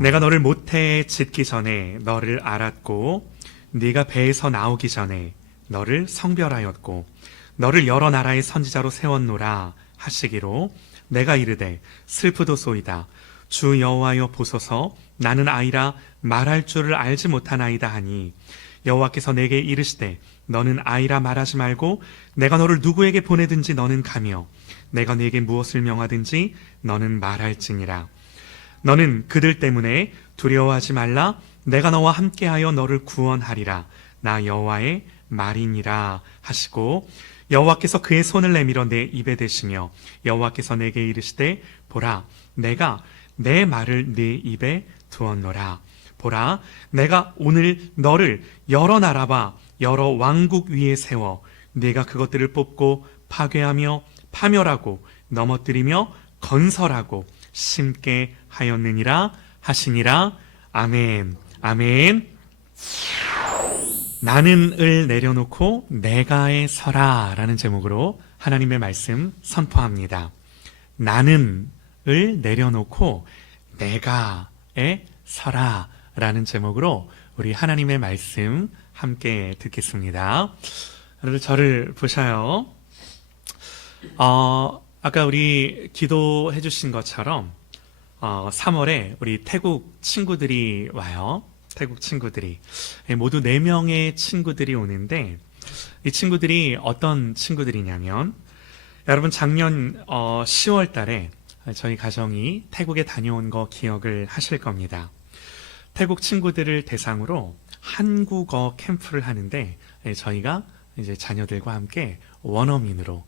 내가 너를 모태에 짓기 전에 너를 알았고 네가 배에서 나오기 전에 너를 성별하였고 너를 여러 나라의 선지자로 세웠노라 하시기로 내가 이르되 슬프도소이다. 주 여호와여 보소서 나는 아이라 말할 줄을 알지 못하나이다 하니 여호와께서 내게 이르시되 너는 아이라 말하지 말고 내가 너를 누구에게 보내든지 너는 가며 내가 네게 무엇을 명하든지 너는 말할지니라. 너는 그들 때문에 두려워하지 말라. 내가 너와 함께하여 너를 구원하리라. 나 여호와의 말이니라 하시고 여호와께서 그의 손을 내밀어 내 입에 대시며 여호와께서 내게 이르시되 보라 내가 내 말을 네 입에 두었노라. 보라 내가 오늘 너를 여러 나라와 여러 왕국 위에 세워 네가 그것들을 뽑고 파괴하며 파멸하고 넘어뜨리며 건설하고 심게 하였느니라 하시니라. 아멘. 아멘. 나는을 내려놓고 내가에 서라 라는 제목으로 하나님의 말씀 선포합니다. 나는을 내려놓고 내가에 서라 라는 제목으로 우리 하나님의 말씀 함께 듣겠습니다. 여러분 저를 보셔요. 아까 우리 기도해 주신 것처럼 3월에 우리 태국 친구들이 와요. 태국 친구들이 모두 4명의 친구들이 오는데 이 친구들이 어떤 친구들이냐면 여러분 작년 10월 달에 저희 가정이 태국에 다녀온 거 기억을 하실 겁니다. 태국 친구들을 대상으로 한국어 캠프를 하는데 저희가 이제 자녀들과 함께 원어민으로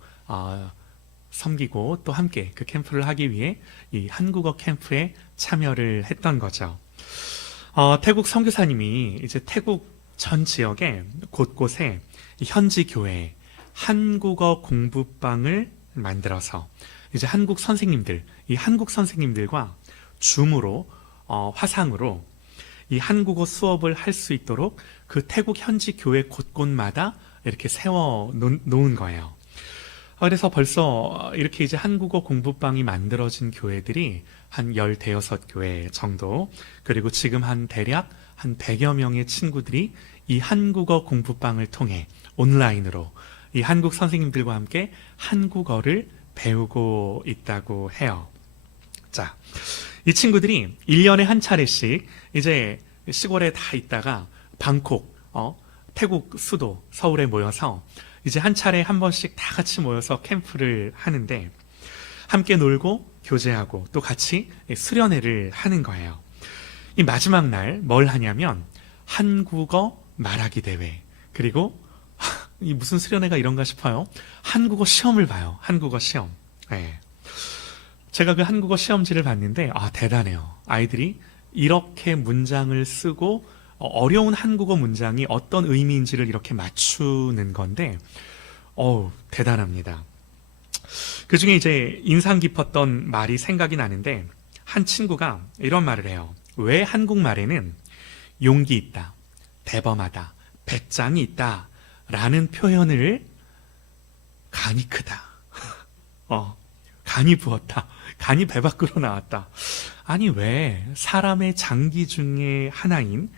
섬기고 또 함께 그 캠프를 하기 위해 이 한국어 캠프에 참여를 했던 거죠. 태국 선교사님이 이제 태국 전 지역에 곳곳에 현지 교회에 한국어 공부방을 만들어서 이제 한국 선생님들, 이 한국 선생님들과 줌으로 화상으로 이 한국어 수업을 할 수 있도록 그 태국 현지 교회 곳곳마다 이렇게 세워 놓은 거예요. 그래서 벌써 이렇게 이제 한국어 공부방이 만들어진 교회들이 한 15교회 정도, 그리고 지금 대략 한 100여 명의 친구들이 이 한국어 공부방을 통해 온라인으로 이 한국 선생님들과 함께 한국어를 배우고 있다고 해요. 자, 이 친구들이 1년에 한 차례씩 이제 시골에 다 있다가 방콕, 태국 수도 서울에 모여서 이제 한 차례 한 번씩 다 같이 모여서 캠프를 하는데 함께 놀고 교제하고 또 같이 수련회를 하는 거예요. 이 마지막 날 뭘 하냐면 한국어 말하기 대회, 그리고 이 무슨 수련회가 이런가 싶어요. 한국어 시험을 봐요. 한국어 시험. 네. 제가 그 한국어 시험지를 봤는데 대단해요. 아이들이 이렇게 문장을 쓰고 어려운 한국어 문장이 어떤 의미인지를 이렇게 맞추는 건데 대단합니다. 그 중에 이제 인상 깊었던 말이 생각이 나는데 한 친구가 이런 말을 해요. 왜 한국말에는 용기 있다, 대범하다, 배짱이 있다 라는 표현을 간이 크다, 간이 부었다, 간이 배 밖으로 나왔다. 아니 왜 사람의 장기 중에 하나인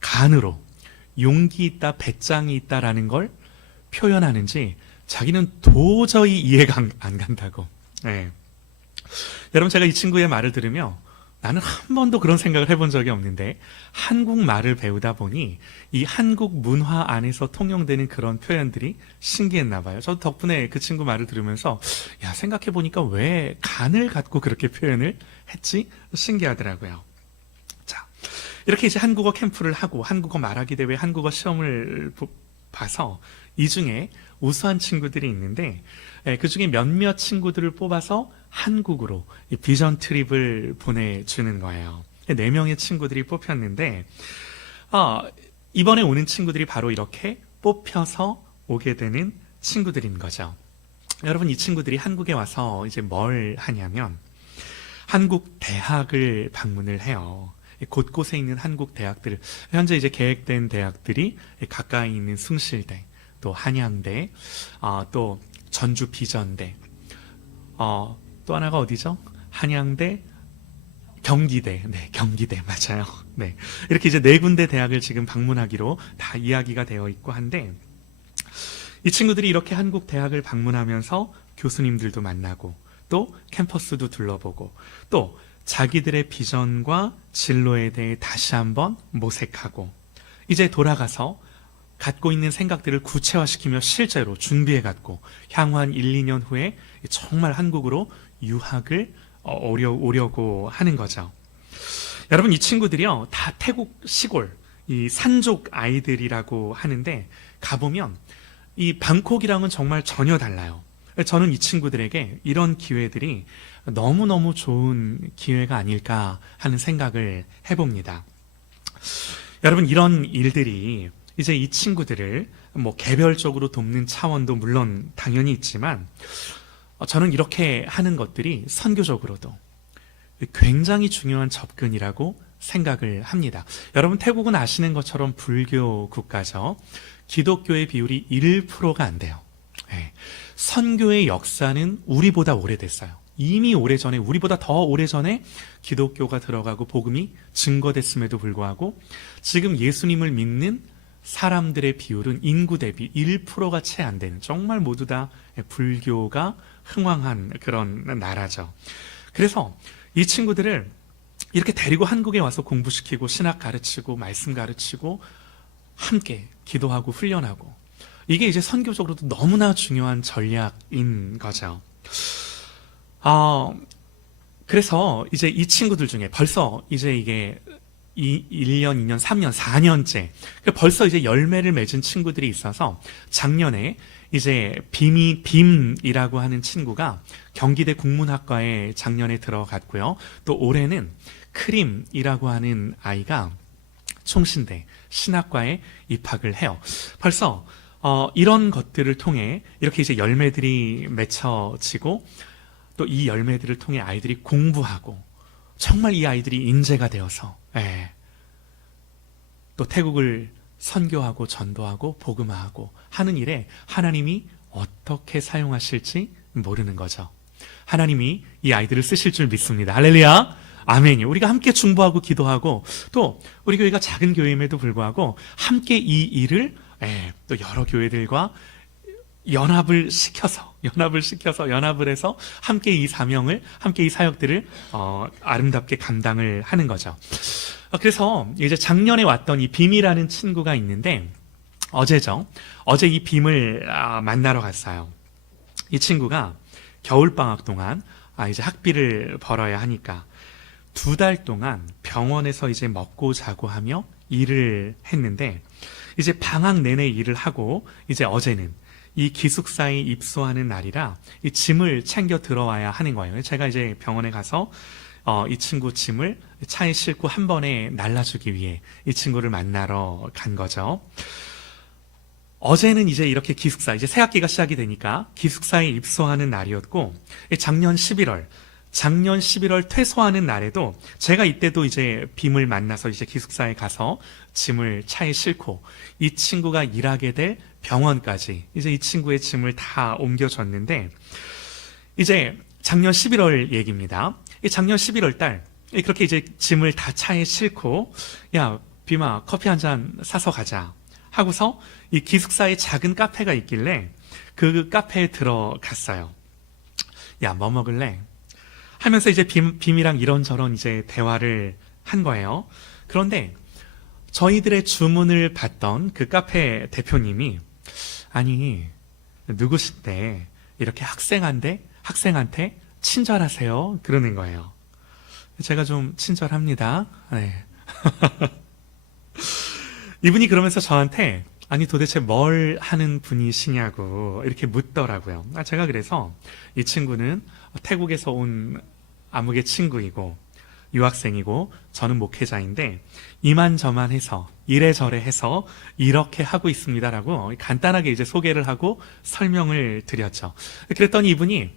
간으로 용기 있다, 배짱이 있다라는 걸 표현하는지 자기는 도저히 이해가 안 간다고. 네. 여러분 제가 이 친구의 말을 들으며 나는 한 번도 그런 생각을 해본 적이 없는데 한국말을 배우다 보니 이 한국 문화 안에서 통용되는 그런 표현들이 신기했나 봐요. 저도 덕분에 그 친구 말을 들으면서 생각해보니까 왜 간을 갖고 그렇게 표현을 했지? 신기하더라고요. 자, 이렇게 이제 한국어 캠프를 하고 한국어 말하기 대회, 한국어 시험을 봐서 이 중에 우수한 친구들이 있는데 그 중에 몇몇 친구들을 뽑아서 한국으로 비전 트립을 보내주는 거예요. 4명의 친구들이 뽑혔는데 이번에 오는 친구들이 바로 이렇게 뽑혀서 오게 되는 친구들인 거죠. 여러분 이 친구들이 한국에 와서 이제 뭘 하냐면 한국 대학을 방문을 해요. 곳곳에 있는 한국 대학들, 현재 이제 계획된 대학들이 가까이 있는 숭실대, 또 한양대, 또 전주 비전대, 또 하나가 어디죠? 한양대, 경기대, 네, 경기대 맞아요. 네, 이렇게 이제 네 군데 대학을 지금 방문하기로 다 이야기가 되어 있고 한데, 이 친구들이 이렇게 한국 대학을 방문하면서 교수님들도 만나고 또 캠퍼스도 둘러보고 또 자기들의 비전과 진로에 대해 다시 한번 모색하고 이제 돌아가서 갖고 있는 생각들을 구체화시키며 실제로 준비해 갖고 향후 한 1, 2년 후에 정말 한국으로 유학을 오려고 하는 거죠. 여러분, 이 친구들이요, 다 태국 시골, 이 산족 아이들이라고 하는데 가보면 이 방콕이랑은 정말 전혀 달라요. 저는 이 친구들에게 이런 기회들이 너무너무 좋은 기회가 아닐까 하는 생각을 해봅니다. 여러분, 이런 일들이 이제 이 친구들을 뭐 개별적으로 돕는 차원도 물론 당연히 있지만 저는 이렇게 하는 것들이 선교적으로도 굉장히 중요한 접근이라고 생각을 합니다. 여러분, 태국은 아시는 것처럼 불교 국가죠. 기독교의 비율이 1%가 안 돼요. 네. 선교의 역사는 우리보다 오래됐어요. 이미 오래전에, 우리보다 더 오래전에 기독교가 들어가고 복음이 증거됐음에도 불구하고 지금 예수님을 믿는 사람들의 비율은 인구 대비 1%가 채 안 되는, 정말 모두 다 불교가 흥왕한 그런 나라죠. 그래서 이 친구들을 이렇게 데리고 한국에 와서 공부시키고 신학 가르치고 말씀 가르치고 함께 기도하고 훈련하고, 이게 이제 선교적으로도 너무나 중요한 전략인 거죠. 그래서 이제 이 친구들 중에 벌써 이제 이게 1년, 2년, 3년, 4년째 벌써 이제 열매를 맺은 친구들이 있어서 작년에 이제 빔이라고 하는 친구가 경기대 국문학과에 작년에 들어갔고요. 또 올해는 크림이라고 하는 아이가 총신대 신학과에 입학을 해요. 벌써 이런 것들을 통해 이렇게 이제 열매들이 맺혀지고 또 이 열매들을 통해 아이들이 공부하고 정말 이 아이들이 인재가 되어서 또 태국을 선교하고 전도하고 복음화하고 하는 일에 하나님이 어떻게 사용하실지 모르는 거죠. 하나님이 이 아이들을 쓰실 줄 믿습니다. 할렐루야, 아멘이요. 우리가 함께 중보하고 기도하고 또 우리 교회가 작은 교회임에도 불구하고 함께 이 일을 또 여러 교회들과 연합을 해서 함께 이 사명을, 함께 이 사역들을 아름답게 감당을 하는 거죠. 그래서 이제 작년에 왔던 이 빔이라는 친구가 있는데 어제죠. 어제 이 빔을 만나러 갔어요. 이 친구가 겨울방학 동안 이제 학비를 벌어야 하니까 2달 동안 병원에서 이제 먹고 자고 하며 일을 했는데 이제 방학 내내 일을 하고 이제 어제는 이 기숙사에 입소하는 날이라 이 짐을 챙겨 들어와야 하는 거예요. 제가 이제 병원에 가서 이 친구 짐을 차에 싣고 한 번에 날라주기 위해 이 친구를 만나러 간 거죠. 어제는 이제 이렇게 기숙사, 이제 새학기가 시작이 되니까 기숙사에 입소하는 날이었고 작년 11월 퇴소하는 날에도 제가 이때도 이제 빔을 만나서 이제 기숙사에 가서 짐을 차에 싣고 이 친구가 일하게 될 병원까지 이제 이 친구의 짐을 다 옮겨줬는데 이제 작년 11월 얘기입니다. 작년 11월 달 그렇게 이제 짐을 다 차에 싣고 야, 빔아, 커피 한 잔 사서 가자 하고서 이 기숙사에 작은 카페가 있길래 그 카페에 들어갔어요. 야, 뭐 먹을래? 하면서 이제 빔이랑 이런저런 이제 대화를 한 거예요. 그런데 저희들의 주문을 받던 그 카페 대표님이 아니, 누구신데 이렇게 학생한테 친절하세요? 그러는 거예요. 제가 좀 친절합니다. 네. 이분이 그러면서 저한테 아니 도대체 뭘 하는 분이시냐고 이렇게 묻더라고요. 제가 그래서 이 친구는 태국에서 온 아무개 친구이고 유학생이고 저는 목회자인데 이만저만 해서 이래저래 해서 이렇게 하고 있습니다라고 간단하게 이제 소개를 하고 설명을 드렸죠. 그랬더니 이분이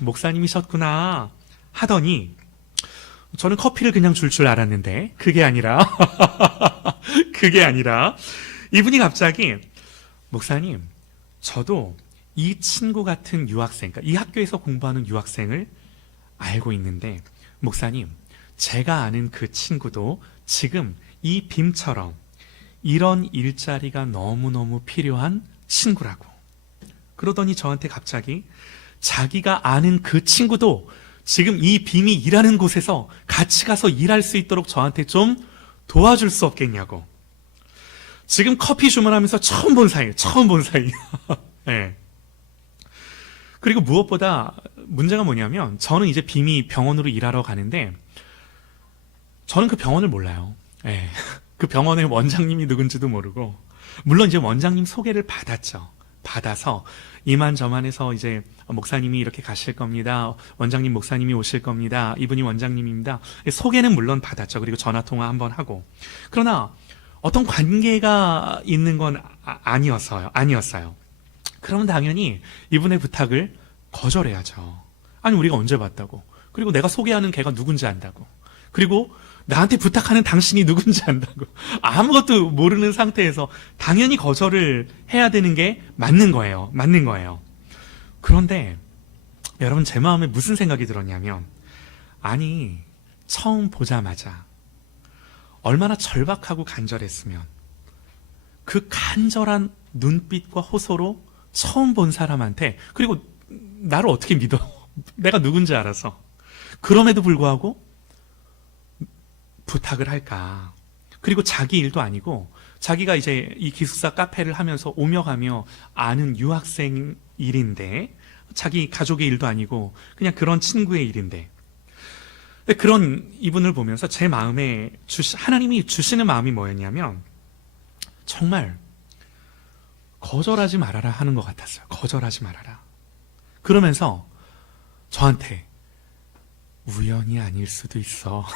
목사님이셨구나 하더니 저는 커피를 그냥 줄 알았는데 그게 아니라 이분이 갑자기 목사님, 저도 이 친구 같은 유학생, 그러니까 이 학교에서 공부하는 유학생을 알고 있는데 목사님, 제가 아는 그 친구도 지금 이 빔처럼 이런 일자리가 너무너무 필요한 친구라고. 그러더니 저한테 갑자기 자기가 아는 그 친구도 지금 이 빔이 일하는 곳에서 같이 가서 일할 수 있도록 저한테 좀 도와줄 수 없겠냐고. 지금 커피 주문하면서 처음 본 사이. 네. 그리고 무엇보다 문제가 뭐냐면 저는 이제 빔이 병원으로 일하러 가는데 저는 그 병원을 몰라요. 네. 그 병원의 원장님이 누군지도 모르고 물론 이제 원장님 소개를 받았죠. 받아서 이만저만해서 이제 목사님이 이렇게 가실 겁니다. 원장님 목사님이 오실 겁니다. 이분이 원장님입니다. 소개는 물론 받았죠. 그리고 전화통화 한번 하고. 그러나 어떤 관계가 있는 건 아니었어요. 그러면 당연히 이분의 부탁을 거절해야죠. 아니 우리가 언제 봤다고. 그리고 내가 소개하는 걔가 누군지 안다고. 그리고 나한테 부탁하는 당신이 누군지 안다고. 아무것도 모르는 상태에서 당연히 거절을 해야 되는 게 맞는 거예요. 그런데 여러분 제 마음에 무슨 생각이 들었냐면 아니 처음 보자마자 얼마나 절박하고 간절했으면 그 간절한 눈빛과 호소로 처음 본 사람한테 그리고 나를 어떻게 믿어? 내가 누군지 알아서. 그럼에도 불구하고 부탁을 할까? 그리고 자기 일도 아니고 자기가 이제 이 기숙사 카페를 하면서 오며 가며 아는 유학생 일인데 자기 가족의 일도 아니고 그냥 그런 친구의 일인데 그런 이분을 보면서 제 마음에 하나님이 주시는 마음이 뭐였냐면 정말 거절하지 말아라 하는 것 같았어요. 거절하지 말아라. 그러면서 저한테 우연이 아닐 수도 있어.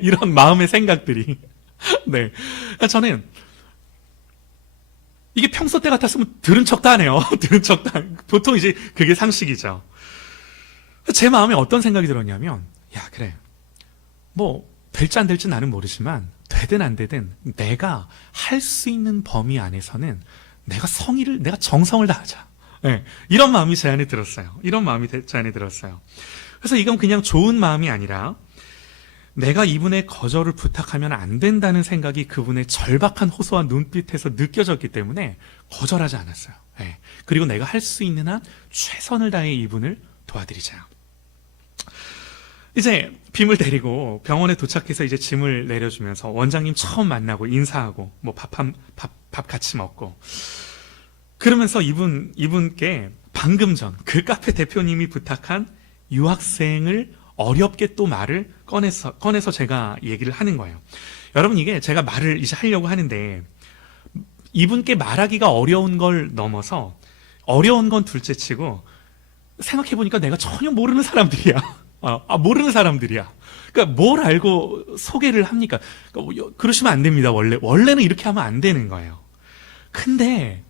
이런 마음의 생각들이. 네. 저는 이게 평소 때 같았으면 들은 척도 안 해요. 보통 이제 그게 상식이죠. 제 마음에 어떤 생각이 들었냐면, 야, 그래. 뭐, 될지 안 될지 나는 모르지만, 되든 안 되든, 내가 할 수 있는 범위 안에서는 내가 정성을 다하자. 네. 이런 마음이 제 안에 들었어요. 그래서 이건 그냥 좋은 마음이 아니라 내가 이분의 거절을 부탁하면 안 된다는 생각이 그분의 절박한 호소와 눈빛에서 느껴졌기 때문에 거절하지 않았어요. 네. 그리고 내가 할 수 있는 한 최선을 다해 이분을 도와드리자. 이제 빔을 데리고 병원에 도착해서 이제 짐을 내려주면서 원장님 처음 만나고 인사하고 뭐 밥 같이 먹고 그러면서 이분께 방금 전 그 카페 대표님이 부탁한 유학생을 어렵게 또 말을 꺼내서 제가 얘기를 하는 거예요. 여러분 이게 제가 말을 이제 하려고 하는데 이분께 말하기가 어려운 걸 넘어서 어려운 건 둘째 치고 생각해보니까 내가 전혀 모르는 사람들이야. 모르는 사람들이야. 그러니까 뭘 알고 소개를 합니까? 그러니까 그러시면 안 됩니다. 원래는 이렇게 하면 안 되는 거예요. 근데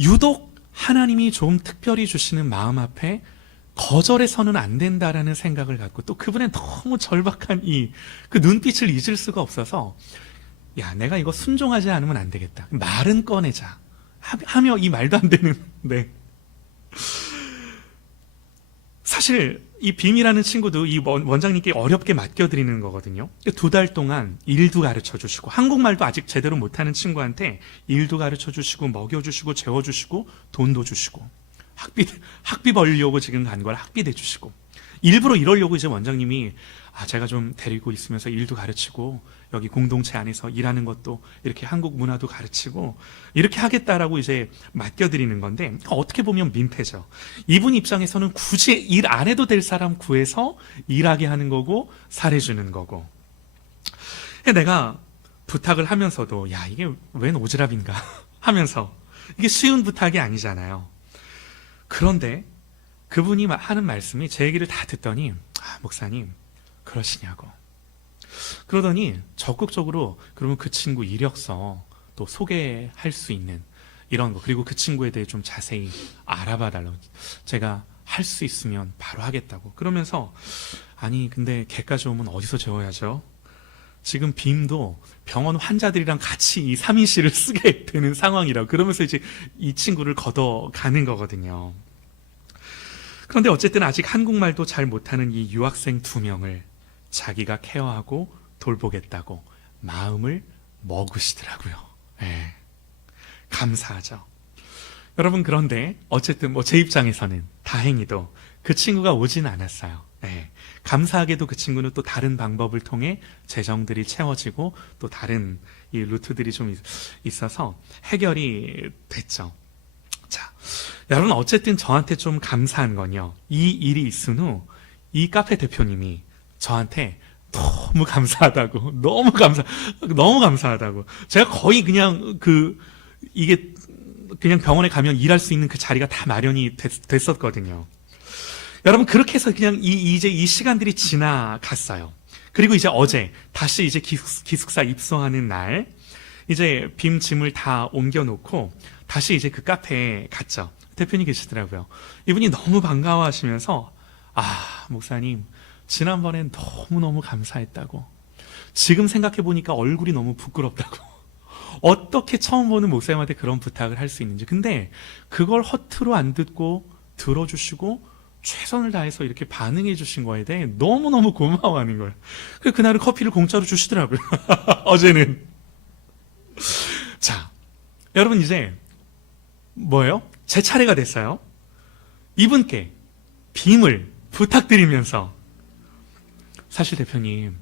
유독 하나님이 좀 특별히 주시는 마음 앞에 거절해서는 안 된다라는 생각을 갖고 또 그분의 너무 절박한 그 눈빛을 잊을 수가 없어서 야, 내가 이거 순종하지 않으면 안 되겠다. 말은 꺼내자. 하며 이 말도 안 되는, 네. 사실 이 빔이라는 친구도 이 원장님께 어렵게 맡겨드리는 거거든요. 2달 동안 일도 가르쳐 주시고 한국말도 아직 제대로 못하는 친구한테 일도 가르쳐 주시고 먹여주시고 재워주시고 돈도 주시고 학비 벌려고 지금 간 걸 학비 내주시고 일부러 이러려고 이제 원장님이 제가 좀 데리고 있으면서 일도 가르치고 여기 공동체 안에서 일하는 것도 이렇게 한국 문화도 가르치고 이렇게 하겠다라고 이제 맡겨드리는 건데 어떻게 보면 민폐죠. 이분 입장에서는 굳이 일 안 해도 될 사람 구해서 일하게 하는 거고 살해주는 거고 내가 부탁을 하면서도 야 이게 웬 오지랖인가 하면서 이게 쉬운 부탁이 아니잖아요. 그런데 그분이 하는 말씀이 제 얘기를 다 듣더니 목사님 그러시냐고 그러더니 적극적으로 그러면 그 친구 이력서 또 소개할 수 있는 이런 거 그리고 그 친구에 대해 좀 자세히 알아봐 달라고 제가 할 수 있으면 바로 하겠다고 그러면서 아니 근데 걔까지 오면 어디서 재워야죠? 지금 빔도 병원 환자들이랑 같이 이 3인실을 쓰게 되는 상황이라고 그러면서 이제 이 친구를 걷어가는 거거든요. 그런데 어쨌든 아직 한국말도 잘 못하는 이 유학생 2명을 자기가 케어하고 돌보겠다고 마음을 먹으시더라고요. 예. 감사하죠. 여러분, 그런데 어쨌든 뭐 제 입장에서는 다행히도 그 친구가 오진 않았어요. 예. 감사하게도 그 친구는 또 다른 방법을 통해 재정들이 채워지고 또 다른 이 루트들이 좀 있어서 해결이 됐죠. 자, 여러분, 어쨌든 저한테 좀 감사한 건요, 이 일이 있은 후 이 카페 대표님이 저한테 너무 감사하다고, 너무 감사하다고. 제가 거의 그냥 이게 그냥 병원에 가면 일할 수 있는 그 자리가 다 마련이 됐었거든요. 여러분, 그렇게 해서 그냥 이제 이 시간들이 지나갔어요. 그리고 이제 어제 다시 이제 기숙사 입소하는 날, 이제 빔 짐을 다 옮겨놓고 다시 이제 그 카페에 갔죠. 대표님 계시더라고요. 이분이 너무 반가워하시면서, 목사님, 지난번엔 너무너무 감사했다고. 지금 생각해보니까 얼굴이 너무 부끄럽다고. 어떻게 처음 보는 목사님한테 그런 부탁을 할 수 있는지. 근데 그걸 허투루 안 듣고 들어주시고 최선을 다해서 이렇게 반응해 주신 거에 대해 너무너무 고마워하는 거예요. 그래서 그날은 커피를 공짜로 주시더라고요. 어제는. 자, 여러분, 이제 뭐예요? 제 차례가 됐어요. 이분께 빔을 부탁드리면서, 사실 대표님,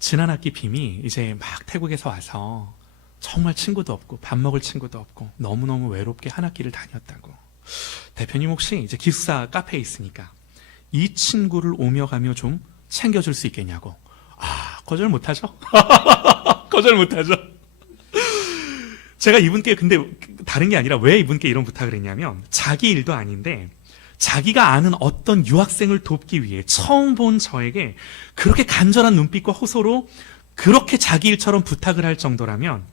지난 학기 빔이 이제 막 태국에서 와서 정말 친구도 없고 밥 먹을 친구도 없고 너무너무 외롭게 한 학기를 다녔다고. 대표님, 혹시 이제 기숙사 카페에 있으니까 이 친구를 오며 가며 좀 챙겨줄 수 있겠냐고. 거절 못하죠. 거절 못하죠. 제가 이분께, 근데 다른 게 아니라 왜 이분께 이런 부탁을 했냐면, 자기 일도 아닌데 자기가 아는 어떤 유학생을 돕기 위해 처음 본 저에게 그렇게 간절한 눈빛과 호소로 그렇게 자기 일처럼 부탁을 할 정도라면,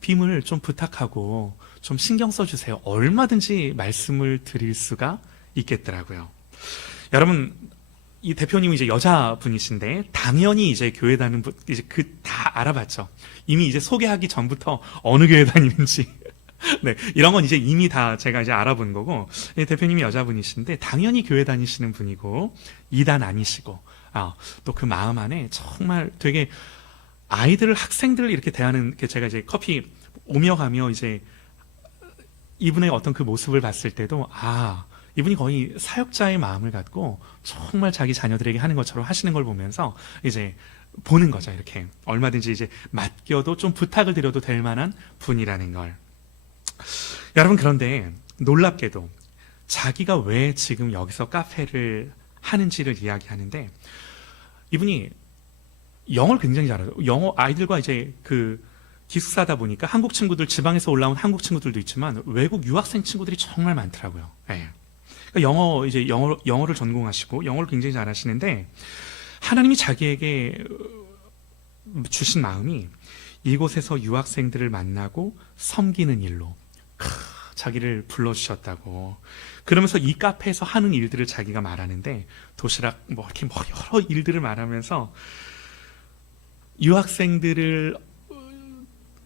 빔을 좀 부탁하고 좀 신경 써주세요, 얼마든지 말씀을 드릴 수가 있겠더라고요. 여러분, 이 대표님은 이제 여자분이신데 당연히 이제 교회 다니는 분, 이제 다 알아봤죠. 이미 이제 소개하기 전부터 어느 교회 다니는지. 네, 이런 건 이제 이미 다 제가 이제 알아본 거고, 대표님이 여자분이신데 당연히 교회 다니시는 분이고 이단 아니시고, 또 그 마음 안에 정말 되게 학생들을 이렇게 대하는, 제가 이제 커피 오며 가며 이제 이분의 어떤 그 모습을 봤을 때도, 이분이 거의 사역자의 마음을 갖고 정말 자기 자녀들에게 하는 것처럼 하시는 걸 보면서 이제 보는 거죠. 이렇게 얼마든지 이제 맡겨도 좀 부탁을 드려도 될 만한 분이라는 걸. 여러분, 그런데 놀랍게도 자기가 왜 지금 여기서 카페를 하는지를 이야기하는데, 이분이 영어를 굉장히 잘해요. 영어, 아이들과 이제 기숙사다 보니까 한국 친구들, 지방에서 올라온 한국 친구들도 있지만 외국 유학생 친구들이 정말 많더라고요. 네. 그러니까 영어를 전공하시고 영어를 굉장히 잘하시는데, 하나님이 자기에게 주신 마음이 이곳에서 유학생들을 만나고 섬기는 일로 자기를 불러주셨다고. 그러면서 이 카페에서 하는 일들을 자기가 말하는데, 도시락 이렇게 여러 일들을 말하면서 유학생들을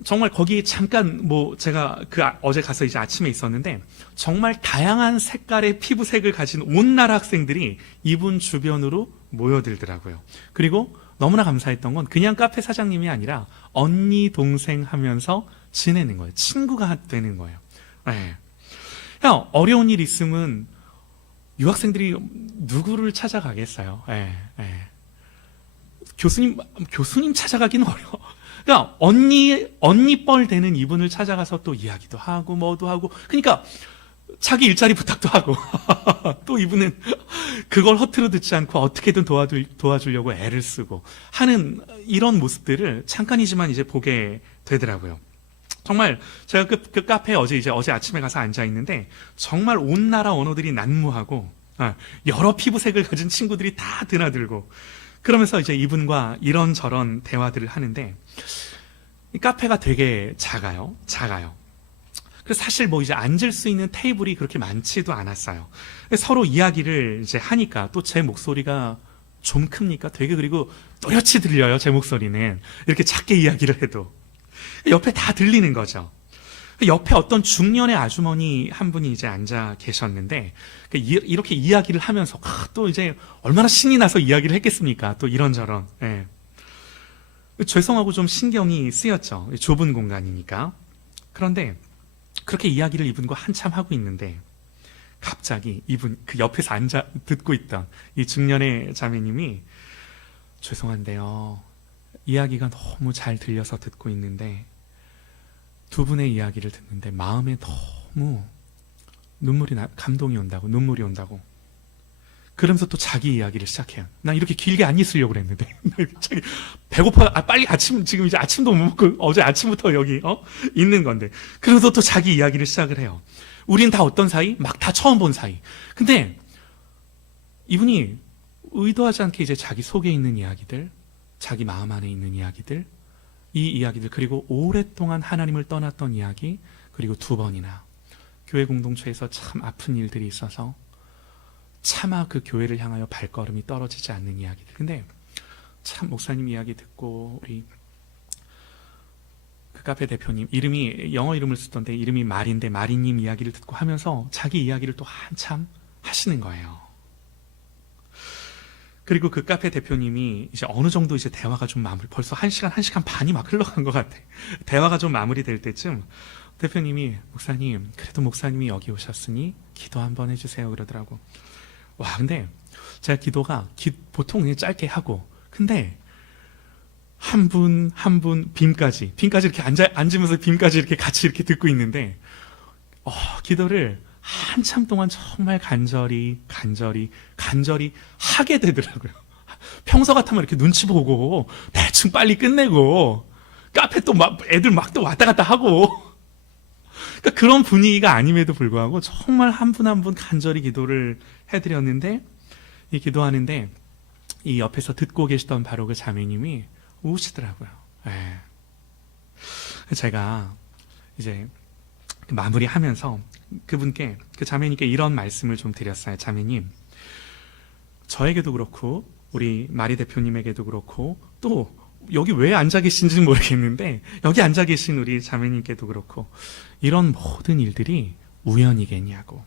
정말 거기에 잠깐 제가 어제 가서 이제 아침에 있었는데, 정말 다양한 색깔의 피부색을 가진 온 나라 학생들이 이분 주변으로 모여들더라고요. 그리고 너무나 감사했던 건 그냥 카페 사장님이 아니라 언니, 동생 하면서 지내는 거예요. 친구가 되는 거예요. 네. 그냥 어려운 일 있으면 유학생들이 누구를 찾아가겠어요. 네. 네. 교수님 찾아가기는 어려워. 그러니까 언니 뻘 되는 이분을 찾아가서 또 이야기도 하고 뭐도 하고, 그러니까 자기 일자리 부탁도 하고 또 이분은 그걸 허투루 듣지 않고 어떻게든 도와주려고 애를 쓰고 하는 이런 모습들을 잠깐이지만 이제 보게 되더라고요. 정말 제가 그 카페에 어제 아침에 가서 앉아 있는데, 정말 온 나라 언어들이 난무하고 여러 피부색을 가진 친구들이 다 드나들고, 그러면서 이제 이분과 이런저런 대화들을 하는데, 이 카페가 되게 작아요. 그래서 사실 이제 앉을 수 있는 테이블이 그렇게 많지도 않았어요. 서로 이야기를 이제 하니까 또 제 목소리가 좀 큽니까? 되게, 그리고 또렷이 들려요, 제 목소리는. 이렇게 작게 이야기를 해도. 옆에 다 들리는 거죠. 옆에 어떤 중년의 아주머니 한 분이 이제 앉아 계셨는데, 이렇게 이야기를 하면서, 또 이제 얼마나 신이 나서 이야기를 했겠습니까? 또 이런저런. 예. 죄송하고 좀 신경이 쓰였죠. 좁은 공간이니까. 그런데 그렇게 이야기를 이분과 한참 하고 있는데, 갑자기 이분, 그 옆에서 앉아 듣고 있던 이 중년의 자매님이, 죄송한데요. 이야기가 너무 잘 들려서 듣고 있는데, 두 분의 이야기를 듣는데 마음에 너무 감동이 온다고, 눈물이 온다고. 그러면서 또 자기 이야기를 시작해요. 나 이렇게 길게 안 있으려고 그랬는데. 배고파, 빨리 지금 이제 아침도 못 먹고 어제 아침부터 여기, 있는 건데. 그러면서 또 자기 이야기를 시작을 해요. 우린 다 어떤 사이? 막 다 처음 본 사이. 근데 이분이 의도하지 않게 이제 자기 속에 있는 이야기들, 자기 마음 안에 있는 이야기들, 이 이야기들, 그리고 오랫동안 하나님을 떠났던 이야기, 그리고 두 번이나 교회 공동체에서 참 아픈 일들이 있어서 차마 그 교회를 향하여 발걸음이 떨어지지 않는 이야기들. 근데 참 목사님 이야기 듣고, 우리 그 카페 대표님, 이름이 영어 이름을 쓰던데 이름이 마리인데 마리님 이야기를 듣고 하면서 자기 이야기를 또 한참 하시는 거예요. 그리고 그 카페 대표님이 이제 어느 정도 이제 대화가 좀 벌써 1시간 반이 막 흘러간 것 같아. 대화가 좀 마무리될 때쯤 대표님이, 목사님, 그래도 목사님이 여기 오셨으니 기도 한번 해주세요. 그러더라고. 와, 근데 제가 기도가 보통 그냥 짧게 하고, 근데 한 분 빔까지 이렇게 앉으면서 빔까지 이렇게 같이 이렇게 듣고 있는데, 기도를 한참 동안 정말 간절히 하게 되더라고요. 평소 같으면 이렇게 눈치 보고 대충 빨리 끝내고 카페 또 막 애들 막 또 왔다 갔다 하고, 그러니까 그런 분위기가 아님에도 불구하고 정말 한 분 한 분 간절히 기도를 해드렸는데, 이 기도하는데 이 옆에서 듣고 계시던 바로 그 자매님이 우시더라고요. 예. 제가 이제 마무리하면서 그분께, 그 자매님께 이런 말씀을 좀 드렸어요. 자매님, 저에게도 그렇고 우리 마리 대표님에게도 그렇고, 또 여기 왜 앉아 계신지는 모르겠는데 여기 앉아 계신 우리 자매님께도 그렇고, 이런 모든 일들이 우연이겠냐고.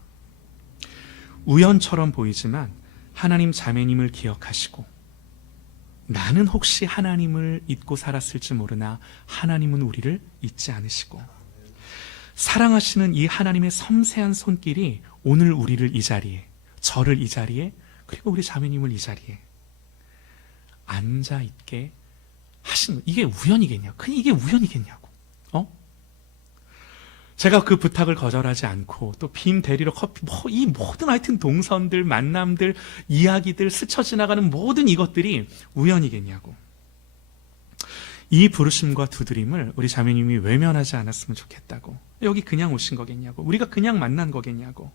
우연처럼 보이지만 하나님 자매님을 기억하시고, 나는 혹시 하나님을 잊고 살았을지 모르나 하나님은 우리를 잊지 않으시고, 사랑하시는 이 하나님의 섬세한 손길이 오늘 우리를 이 자리에, 저를 이 자리에, 그리고 우리 자매님을 이 자리에 앉아있게 하시는, 이게 우연이겠냐고. 그냥 이게 우연이겠냐고. 제가 그 부탁을 거절하지 않고 또 빔 데리러 커피, 이 모든 하여튼 동선들, 만남들, 이야기들, 스쳐 지나가는 모든 이것들이 우연이겠냐고. 이 부르심과 두드림을 우리 자매님이 외면하지 않았으면 좋겠다고. 여기 그냥 오신 거겠냐고. 우리가 그냥 만난 거겠냐고.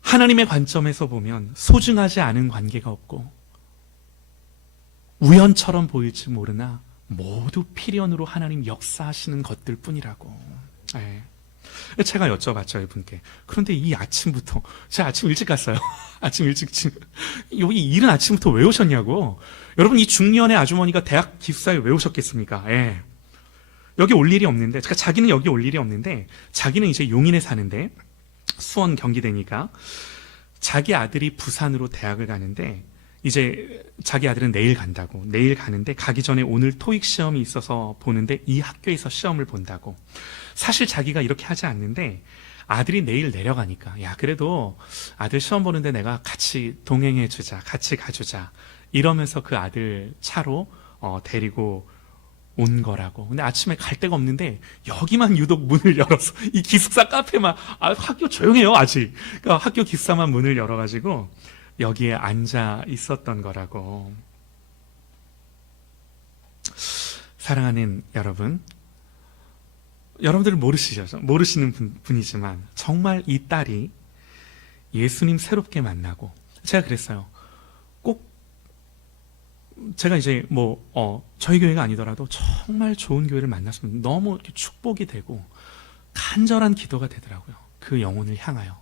하나님의 관점에서 보면 소중하지 않은 관계가 없고, 우연처럼 보일지 모르나 모두 필연으로 하나님 역사하시는 것들 뿐이라고. 네. 제가 여쭤봤죠, 이분께. 그런데 이 아침부터, 제가 아침 일찍 갔어요. 아침 일찍, 여기 이른 아침부터 왜 오셨냐고. 여러분, 이 중년의 아주머니가 대학 기숙사에 왜 오셨겠습니까? 예. 여기 올 일이 없는데, 자기는 여기 올 일이 없는데, 자기는 이제 용인에 사는데, 수원 경기대니까, 자기 아들이 부산으로 대학을 가는데, 이제 자기 아들은 내일 간다고. 내일 가는데 가기 전에 오늘 토익 시험이 있어서 보는데 이 학교에서 시험을 본다고. 사실 자기가 이렇게 하지 않는데 아들이 내일 내려가니까, 야, 그래도 아들 시험 보는데 내가 같이 동행해주자, 같이 가주자, 이러면서 그 아들 차로 데리고 온 거라고. 근데 아침에 갈 데가 없는데 여기만 유독 문을 열어서, 이 기숙사 카페만, 학교 조용해요 아직. 그러니까 학교 기숙사만 문을 열어가지고 여기에 앉아 있었던 거라고. 사랑하는 여러분, 여러분들 모르시는 분이지만 정말 이 딸이 예수님 새롭게 만나고, 제가 그랬어요. 꼭 제가 이제 저희 교회가 아니더라도 정말 좋은 교회를 만났으면 너무 이렇게 축복이 되고 간절한 기도가 되더라고요. 그 영혼을 향하여.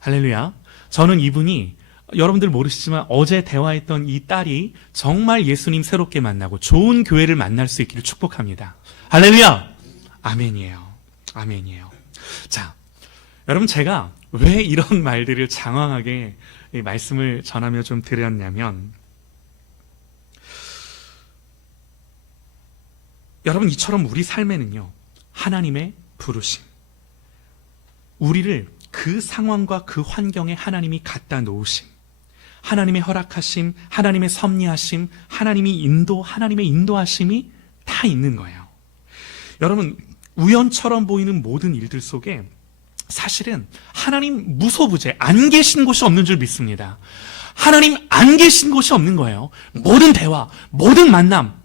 할렐루야. 저는 이분이, 여러분들 모르시지만 어제 대화했던 이 딸이 정말 예수님 새롭게 만나고 좋은 교회를 만날 수 있기를 축복합니다. 할렐루야. 아멘이에요. 아멘이에요. 자, 여러분 제가 왜 이런 말들을 장황하게 말씀을 전하며 좀 드렸냐면, 여러분 이처럼 우리 삶에는요, 하나님의 부르심, 우리를 그 상황과 그 환경에 하나님이 갖다 놓으심, 하나님의 허락하심, 하나님의 섭리하심, 하나님의 인도하심이 다 있는 거예요. 여러분, 우연처럼 보이는 모든 일들 속에 사실은 하나님 무소부재, 안 계신 곳이 없는 줄 믿습니다. 하나님 안 계신 곳이 없는 거예요. 모든 대화, 모든 만남,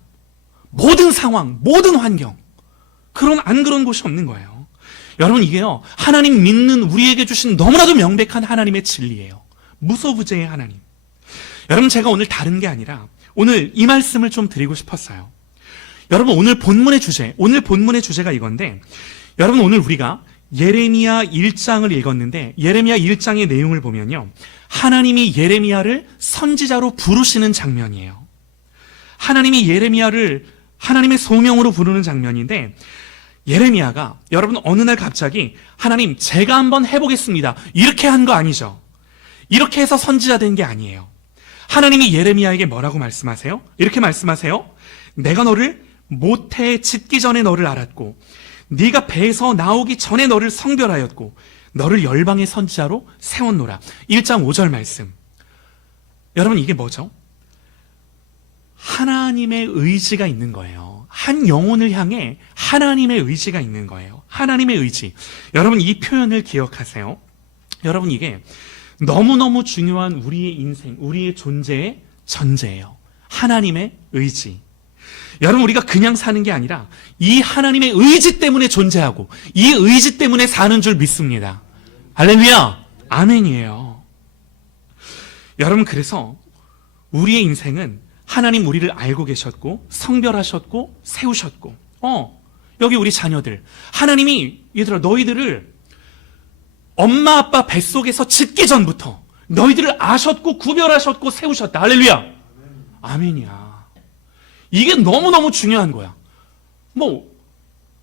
모든 상황, 모든 환경, 안 그런 곳이 없는 거예요. 여러분, 이게요, 하나님 믿는 우리에게 주신 너무나도 명백한 하나님의 진리예요. 무소부재의 하나님. 여러분, 제가 오늘 다른 게 아니라 오늘 이 말씀을 좀 드리고 싶었어요. 여러분, 오늘 본문의 주제가 이건데, 여러분, 오늘 우리가 예레미야 1장을 읽었는데, 예레미야 1장의 내용을 보면요, 하나님이 예레미야를 선지자로 부르시는 장면이에요. 하나님이 예레미야를 하나님의 소명으로 부르는 장면인데, 예레미야가 여러분 어느 날 갑자기 하나님 제가 한번 해보겠습니다 이렇게 한 거 아니죠. 이렇게 해서 선지자 된 게 아니에요. 하나님이 예레미야에게 뭐라고 말씀하세요? 이렇게 말씀하세요. 내가 너를 모태에 짓기 전에 너를 알았고, 네가 배에서 나오기 전에 너를 성별하였고, 너를 열방의 선지자로 세웠노라. 1장 5절 말씀. 여러분, 이게 뭐죠? 하나님의 의지가 있는 거예요. 한 영혼을 향해 하나님의 의지가 있는 거예요. 하나님의 의지. 여러분, 이 표현을 기억하세요. 여러분, 이게 너무너무 중요한 우리의 인생, 우리의 존재의 전제예요. 하나님의 의지. 여러분, 우리가 그냥 사는 게 아니라 이 하나님의 의지 때문에 존재하고 이 의지 때문에 사는 줄 믿습니다. 할렐루야! 아멘이에요. 여러분, 그래서 우리의 인생은 하나님 우리를 알고 계셨고 성별하셨고 세우셨고, 여기 우리 자녀들, 하나님이 얘들아 너희들을 엄마 아빠 뱃속에서 짓기 전부터 너희들을 아셨고 구별하셨고 세우셨다. 할렐루야. 아멘이야. 이게 너무너무 중요한 거야.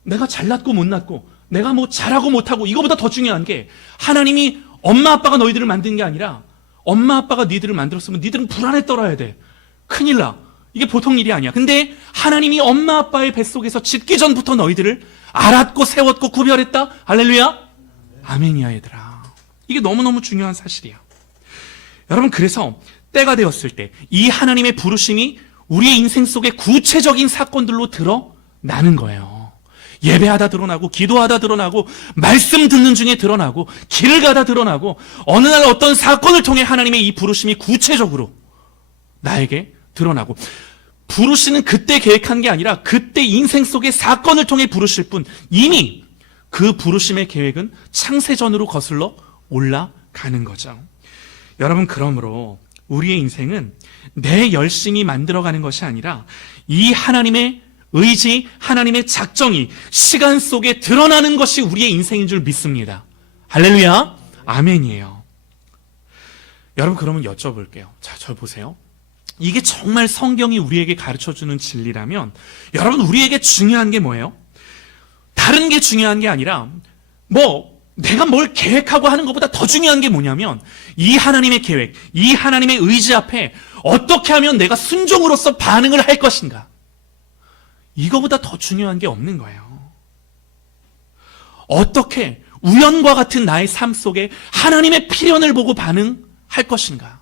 내가 잘났고 못났고 내가 잘하고 못하고 이거보다 더 중요한 게, 하나님이 엄마 아빠가 너희들을 만든 게 아니라 엄마 아빠가 너희들을 만들었으면 너희들은 불안에 떨어야 돼. 큰일 나. 이게 보통 일이 아니야. 근데 하나님이 엄마 아빠의 뱃속에서 짓기 전부터 너희들을 알았고 세웠고 구별했다. 할렐루야. 아멘이야, 얘들아. 이게 너무너무 중요한 사실이야. 여러분, 그래서 때가 되었을 때 이 하나님의 부르심이 우리의 인생 속에 구체적인 사건들로 드러나는 거예요. 예배하다 드러나고, 기도하다 드러나고, 말씀 듣는 중에 드러나고, 길을 가다 드러나고, 어느 날 어떤 사건을 통해 하나님의 이 부르심이 구체적으로 나에게 드러나고, 부르시는 그때 계획한 게 아니라 그때 인생 속의 사건을 통해 부르실 뿐, 이미 그 부르심의 계획은 창세전으로 거슬러 올라가는 거죠. 여러분, 그러므로 우리의 인생은 내 열심히 만들어가는 것이 아니라 이 하나님의 의지, 하나님의 작정이 시간 속에 드러나는 것이 우리의 인생인 줄 믿습니다. 할렐루야. 아멘이에요. 여러분, 그러면 여쭤볼게요. 자, 저 보세요. 이게 정말 성경이 우리에게 가르쳐주는 진리라면, 여러분, 우리에게 중요한 게 뭐예요? 다른 게 중요한 게 아니라 내가 뭘 계획하고 하는 것보다 더 중요한 게 뭐냐면, 이 하나님의 계획, 이 하나님의 의지 앞에 어떻게 하면 내가 순종으로서 반응을 할 것인가, 이거보다 더 중요한 게 없는 거예요. 어떻게 우연과 같은 나의 삶 속에 하나님의 필연을 보고 반응할 것인가,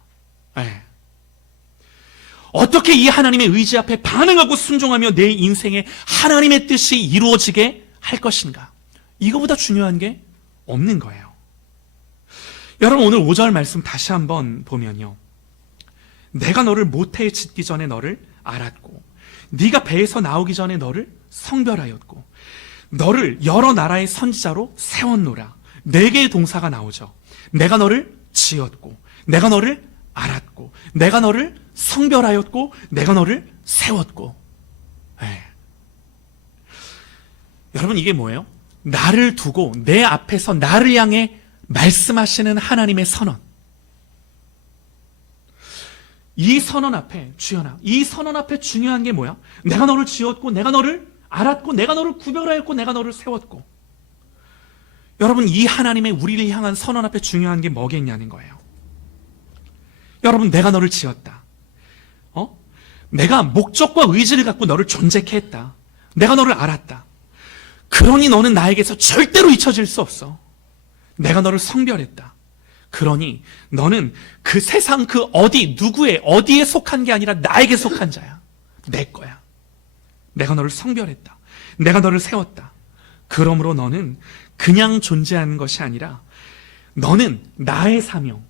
어떻게 이 하나님의 의지 앞에 반응하고 순종하며 내 인생에 하나님의 뜻이 이루어지게 할 것인가, 이거보다 중요한 게 없는 거예요. 여러분, 오늘 5절 말씀 다시 한번 보면요, 내가 너를 모태에 짓기 전에 너를 알았고, 네가 배에서 나오기 전에 너를 성별하였고, 너를 여러 나라의 선지자로 세웠노라. 4개의 동사가 나오죠. 내가 너를 지었고, 내가 너를 알았고, 내가 너를 성별하였고, 내가 너를 세웠고. 여러분, 이게 뭐예요? 나를 두고 내 앞에서 나를 향해 말씀하시는 하나님의 선언. 이 선언 앞에, 주연아, 이 선언 앞에 중요한 게 뭐야? 내가 너를 지었고, 내가 너를 알았고, 내가 너를 구별하였고, 내가 너를 세웠고. 여러분, 이 하나님의 우리를 향한 선언 앞에 중요한 게 뭐겠냐는 거예요. 여러분, 내가 너를 지었다. 내가 목적과 의지를 갖고 너를 존재케 했다. 내가 너를 알았다. 그러니 너는 나에게서 절대로 잊혀질 수 없어. 내가 너를 성별했다. 그러니 너는 그 세상 그 어디에 속한 게 아니라 나에게 속한 자야. 내 거야. 내가 너를 성별했다. 내가 너를 세웠다. 그러므로 너는 그냥 존재하는 것이 아니라 너는 나의 사명,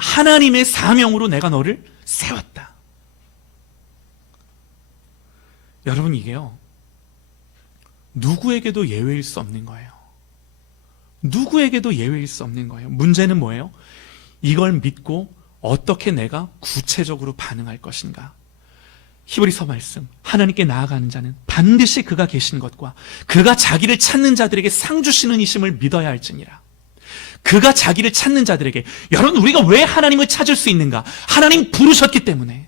하나님의 사명으로 내가 너를 세웠다. 여러분, 이게요, 누구에게도 예외일 수 없는 거예요. 누구에게도 예외일 수 없는 거예요. 문제는 뭐예요? 이걸 믿고 어떻게 내가 구체적으로 반응할 것인가. 히브리서 말씀, 하나님께 나아가는 자는 반드시 그가 계신 것과 그가 자기를 찾는 자들에게 상 주시는 이심을 믿어야 할지니라. 그가 자기를 찾는 자들에게, 여러분, 우리가 왜 하나님을 찾을 수 있는가? 하나님 부르셨기 때문에.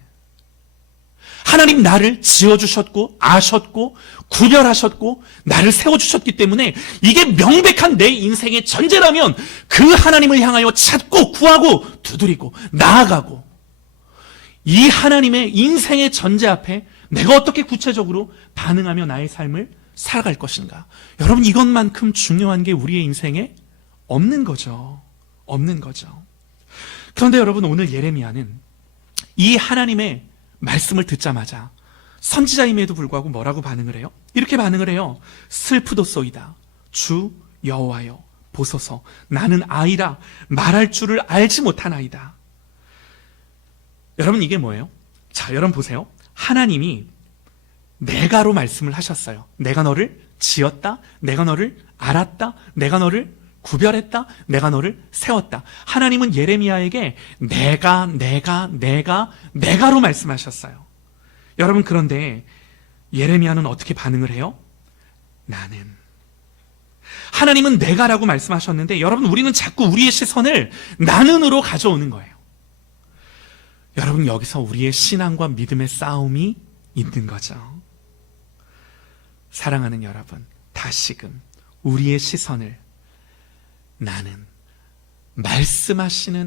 하나님 나를 지어주셨고 아셨고 구별하셨고 나를 세워주셨기 때문에 이게 명백한 내 인생의 전제라면 그 하나님을 향하여 찾고 구하고 두드리고 나아가고, 이 하나님의 인생의 전제 앞에 내가 어떻게 구체적으로 반응하며 나의 삶을 살아갈 것인가. 여러분, 이것만큼 중요한 게 우리의 인생에 없는 거죠. 없는 거죠. 그런데 여러분, 오늘 예레미야는 이 하나님의 말씀을 듣자마자 선지자임에도 불구하고 뭐라고 반응을 해요? 이렇게 반응을 해요. 슬프도소이다. 주 여호와여 보소서, 나는 아이라 말할 줄을 알지 못한 아이다. 여러분, 이게 뭐예요? 자, 여러분 보세요. 하나님이 내가로 말씀을 하셨어요. 내가 너를 지었다. 내가 너를 알았다. 내가 너를 구별했다. 내가 너를 세웠다. 하나님은 예레미야에게 내가로 말씀하셨어요. 여러분, 그런데 예레미야는 어떻게 반응을 해요? 나는. 하나님은 내가라고 말씀하셨는데, 여러분, 우리는 자꾸 우리의 시선을 나는으로 가져오는 거예요. 여러분, 여기서 우리의 신앙과 믿음의 싸움이 있는 거죠. 사랑하는 여러분, 다시금 우리의 시선을 나는,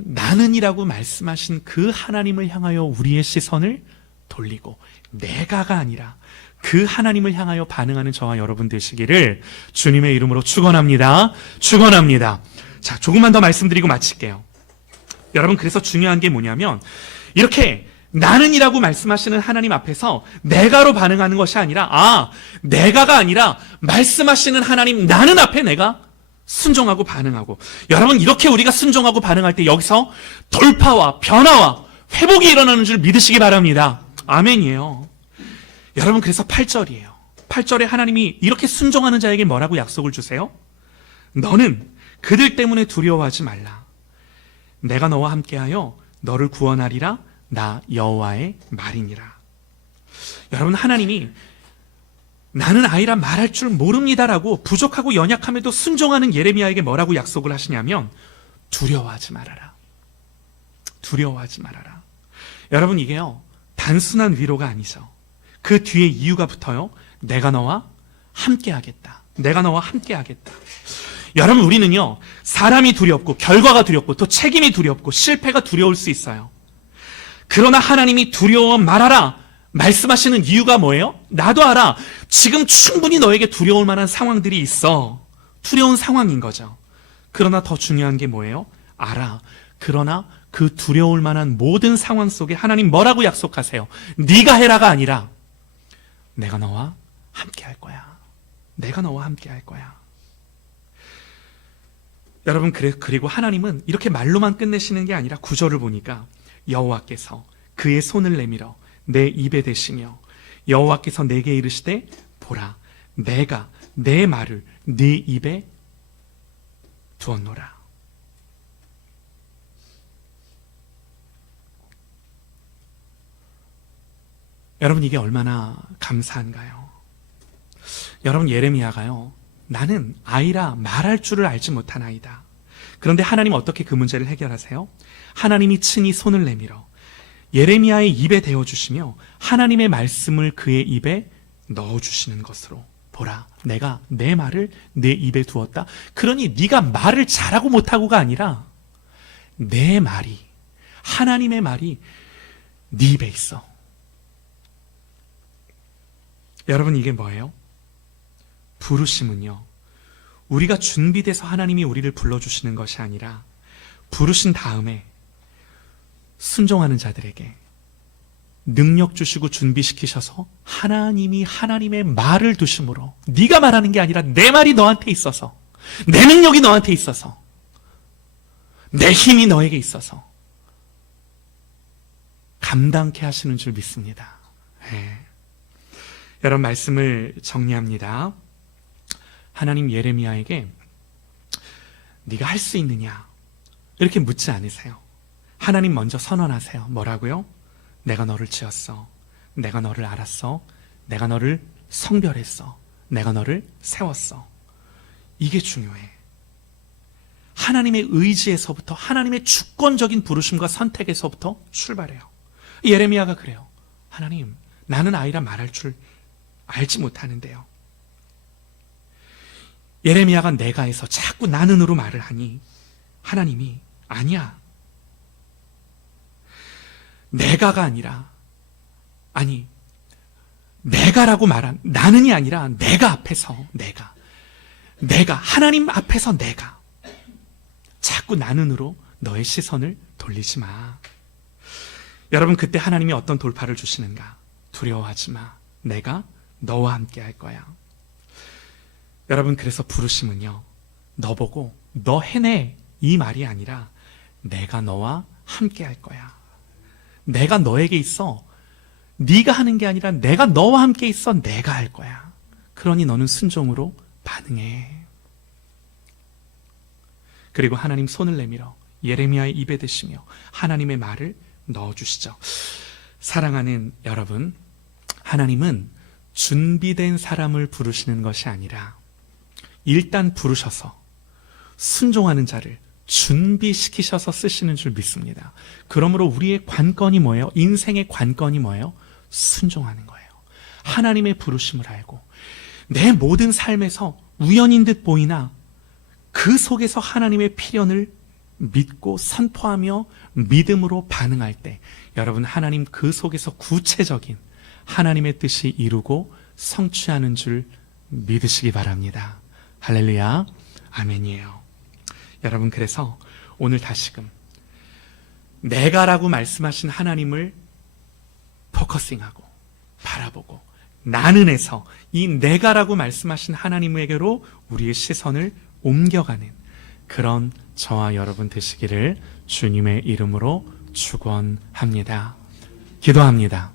나는이라고 말씀하신 그 하나님을 향하여 우리의 시선을 돌리고 내가가 아니라 그 하나님을 향하여 반응하는 저와 여러분 되시기를 주님의 이름으로 축원합니다. 축원합니다. 자, 조금만 더 말씀드리고 마칠게요. 여러분, 그래서 중요한 게 뭐냐면, 이렇게 나는이라고 말씀하시는 하나님 앞에서 내가로 반응하는 것이 아니라, 내가가 아니라 말씀하시는 하나님 나는 앞에 내가 순종하고 반응하고. 여러분, 이렇게 우리가 순종하고 반응할 때 여기서 돌파와 변화와 회복이 일어나는 줄 믿으시기 바랍니다. 아멘이에요. 여러분, 그래서 8절이에요. 8절에 하나님이 이렇게 순종하는 자에게 뭐라고 약속을 주세요? 너는 그들 때문에 두려워하지 말라. 내가 너와 함께하여 너를 구원하리라. 나 여호와의 말이니라. 여러분, 하나님이 나는 아이라 말할 줄 모릅니다라고 부족하고 연약함에도 순종하는 예레미야에게 뭐라고 약속을 하시냐면, 두려워하지 말아라. 두려워하지 말아라. 여러분, 이게요, 단순한 위로가 아니죠. 그 뒤에 이유가 붙어요. 내가 너와 함께 하겠다. 내가 너와 함께 하겠다. 여러분, 우리는요, 사람이 두렵고 결과가 두렵고 또 책임이 두렵고 실패가 두려울 수 있어요. 그러나 하나님이 두려워 말아라 말씀하시는 이유가 뭐예요? 나도 알아. 지금 충분히 너에게 두려울 만한 상황들이 있어. 두려운 상황인 거죠. 그러나 더 중요한 게 뭐예요? 알아. 그러나 그 두려울 만한 모든 상황 속에 하나님 뭐라고 약속하세요? 네가 해라가 아니라 내가 너와 함께 할 거야. 내가 너와 함께 할 거야. 여러분, 그리고 하나님은 이렇게 말로만 끝내시는 게 아니라 9절을 보니까 여호와께서 그의 손을 내밀어 내 입에 대시며 여호와께서 내게 이르시되 보라, 내가 내 말을 네 입에 두었노라. 여러분, 이게 얼마나 감사한가요? 여러분, 예레미야가요, 나는 아이라 말할 줄을 알지 못한 아이다. 그런데 하나님 어떻게 그 문제를 해결하세요? 하나님이 친히 손을 내밀어 예레미야의 입에 대어주시며 하나님의 말씀을 그의 입에 넣어주시는 것으로 보라, 내가 내 말을 내 입에 두었다. 그러니 네가 말을 잘하고 못하고가 아니라 내 말이, 하나님의 말이 네 입에 있어. 여러분, 이게 뭐예요? 부르심은요, 우리가 준비돼서 하나님이 우리를 불러주시는 것이 아니라 부르신 다음에 순종하는 자들에게 능력 주시고 준비시키셔서 하나님이 하나님의 말을 두심으로, 네가 말하는 게 아니라 내 말이 너한테 있어서, 내 능력이 너한테 있어서, 내 힘이 너에게 있어서 감당케 하시는 줄 믿습니다. 네. 여러분, 말씀을 정리합니다. 하나님 예레미야에게 네가 할 수 있느냐 이렇게 묻지 않으세요. 하나님 먼저 선언하세요. 뭐라고요? 내가 너를 지었어. 내가 너를 알았어. 내가 너를 성별했어. 내가 너를 세웠어. 이게 중요해. 하나님의 의지에서부터, 하나님의 주권적인 부르심과 선택에서부터 출발해요. 예레미야가 그래요. 하나님, 나는 아이라 말할 줄 알지 못하는데요. 예레미야가 내가 해서 자꾸 나는으로 말을 하니 하나님이 아니야. 내가가 아니라, 아니, 내가라고 말한, 나는이 아니라 내가 앞에서, 내가, 하나님 앞에서 내가. 자꾸 나는으로 너의 시선을 돌리지 마. 여러분, 그때 하나님이 어떤 돌파를 주시는가? 두려워하지 마. 내가 너와 함께 할 거야. 여러분, 그래서 부르심은요, 너 보고 너 해내 이 말이 아니라 내가 너와 함께 할 거야. 내가 너에게 있어. 네가 하는 게 아니라 내가 너와 함께 있어. 내가 할 거야. 그러니 너는 순종으로 반응해. 그리고 하나님 손을 내밀어 예레미야의 입에 대시며 하나님의 말을 넣어주시죠. 사랑하는 여러분, 하나님은 준비된 사람을 부르시는 것이 아니라 일단 부르셔서 순종하는 자를 준비시키셔서 쓰시는 줄 믿습니다. 그러므로 우리의 관건이 뭐예요? 인생의 관건이 뭐예요? 순종하는 거예요. 하나님의 부르심을 알고 내 모든 삶에서 우연인 듯 보이나 그 속에서 하나님의 필연을 믿고 선포하며 믿음으로 반응할 때 여러분, 하나님 그 속에서 구체적인 하나님의 뜻이 이루고 성취하는 줄 믿으시기 바랍니다. 할렐루야, 아멘이에요. 여러분, 그래서 오늘 다시금 내가라고 말씀하신 하나님을 포커싱하고 바라보고 나는에서 이 내가라고 말씀하신 하나님에게로 우리의 시선을 옮겨가는 그런 저와 여러분 되시기를 주님의 이름으로 축원합니다. 기도합니다.